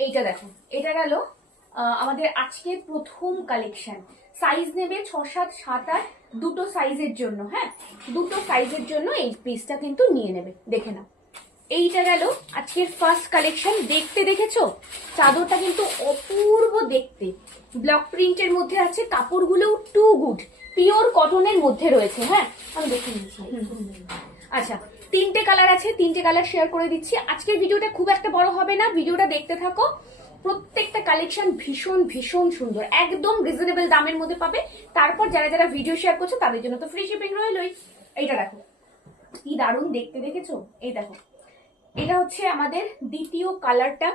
এইটা দেখো, এটা গেল আমাদের আজকের প্রথম কালেকশন। সাইজ নেবে 6, 7, 7, 8 দুটো সাইজের জন্য। হ্যাঁ, দুটো সাইজের জন্য এই পিসটা কিন্তু নিয়ে নেবে, দেখে নাও। এইটা গেল আজকের ফার্স্ট কালেকশন। দেখতে দেখেছো চাদরটা কিন্তু অপূর্ব দেখতে, ব্লক প্রিন্টের মধ্যে আছে, কাপড়গুলো টু গুড, পিওর কটনের মধ্যে রয়েছে। হ্যাঁ, আমি দেখে নিচ্ছি। আচ্ছা, তিনটে কালার আছে, তিনটে কালার শেয়ার করে দিচ্ছি। আজকের ভিডিওটা খুব একটা বড় হবে না, ভিডিওটা দেখতে থাকো। প্রত্যেকটা কালেকশন ভীষণ ভীষণ সুন্দর, একদম রিজনেবল দামের মধ্যে পাবে। তারপর যারা যারা ভিডিও শেয়ার করছে তাদের জন্য তো ফ্রি শিপিং রইলই। এইটা দেখো কি দারুণ দেখতে, দেখেছো? এই দেখো, এটা হচ্ছে আমাদের দ্বিতীয় কালারটা।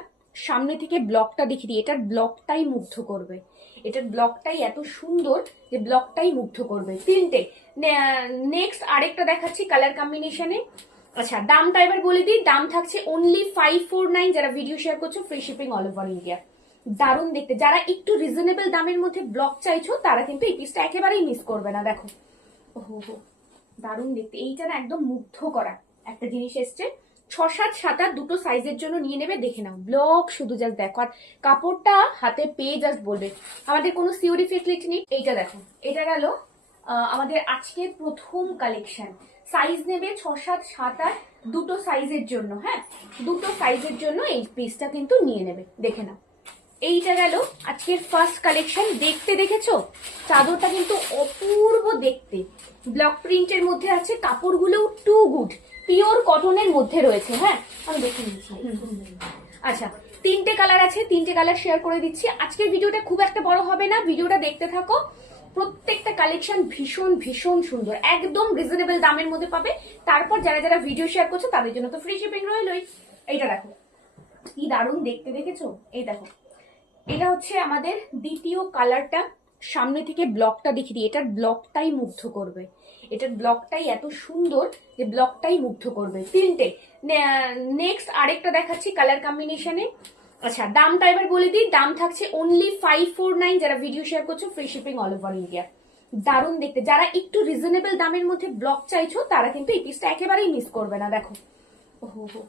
সামনে থেকে ব্লকটা দেখিয়ে দিই, এটার ব্লকটাই মুগ্ধ করবে। এটার ব্লকটাই এত সুন্দর যে ব্লকটাই মুগ্ধ করবে। তিনটে। নেক্সট আরেকটা দেখাচ্ছি কালার কম্বিনেশনে। আচ্ছা, দামটা এবার বলে দিই। দাম থাকছে অনলি 549। যারা ভিডিও শেয়ার করছো free shipping all over India. দারুণ দেখতে, যারা একটু রিজনেবল দামের মধ্যে ব্লক চাইছো তারা কিন্তু এই পিসটা একেবারেই মিস করবে না। দেখো, ওহো দারুণ দেখতে, এইটা না একদম মুগ্ধ করা একটা জিনিস এসছে। 6, 7, 7, 8 দুটো সাইজের জন্য নিয়ে নেবে, দেখে নাও। ব্লক শুধু জাস্ট দেখো, আর কাপড়টা হাতে পেয়ে জাস্ট বলবে। আমাদের কোনো সিওরি ফেসিলিটি নেই। এইটা দেখো, এটা গেল আমাদের আজকের প্রথম কালেকশন। সাইজ নেবে 6, 7, 7, 8 দুটো সাইজের জন্য। হ্যাঁ, দুটো সাইজের জন্য এই পিসটা কিন্তু নিয়ে নেবে, দেখে নাও। এইটা গেল আজকের ফার্স্ট কালেকশন। দেখতে দেখেছো চাদরটা কিন্তু অপূর্ব দেখতে, ব্লক প্রিন্টের মধ্যে আছে, কাপড়গুলো টু গুড, পিওর কটনের মধ্যে রয়েছে। হ্যাঁ, আমি দেখে নিচ্ছি। আচ্ছা, তিনটে কালার আছে, তিনটে কালার শেয়ার করে দিচ্ছি। আজকের ভিডিওটা খুব একটা বড় হবে না, ভিডিওটা দেখতে থাকো। প্রত্যেকটা কালেকশন ভীষণ ভীষণ সুন্দর, একদম রিজনেবল দামের মধ্যে পাবে। তারপর যারা যারা ভিডিও শেয়ার করছো তাদের জন্য তো ফ্রি শিপিং রইলই। এইটা দেখো কি দারুণ দেখতে, দেখেছো? এই দেখো, এটা হচ্ছে আমাদের দ্বিতীয় কালারটা। সামনে থেকে ব্লকটা দেখিয়ে দিই, এটার ব্লকটাই মুগ্ধ করবে। এটার ব্লকটাই এত সুন্দর যে ব্লকটাই মুগ্ধ করবে। তিনটে। নেক্সট আরেকটা দেখাচ্ছি কালার কম্বিনেশনে। আচ্ছা, দামটা এবার বলে দিই। দাম থাকছে অনলি 549। যারা ভিডিও শেয়ার করছো free shipping all over India. দারুণ দেখতে, যারা একটু রিজনেবল দামের মধ্যে ব্লক চাইছো তারা কিন্তু এই পিসটা একেবারেই মিস করবে না। দেখো, ওহো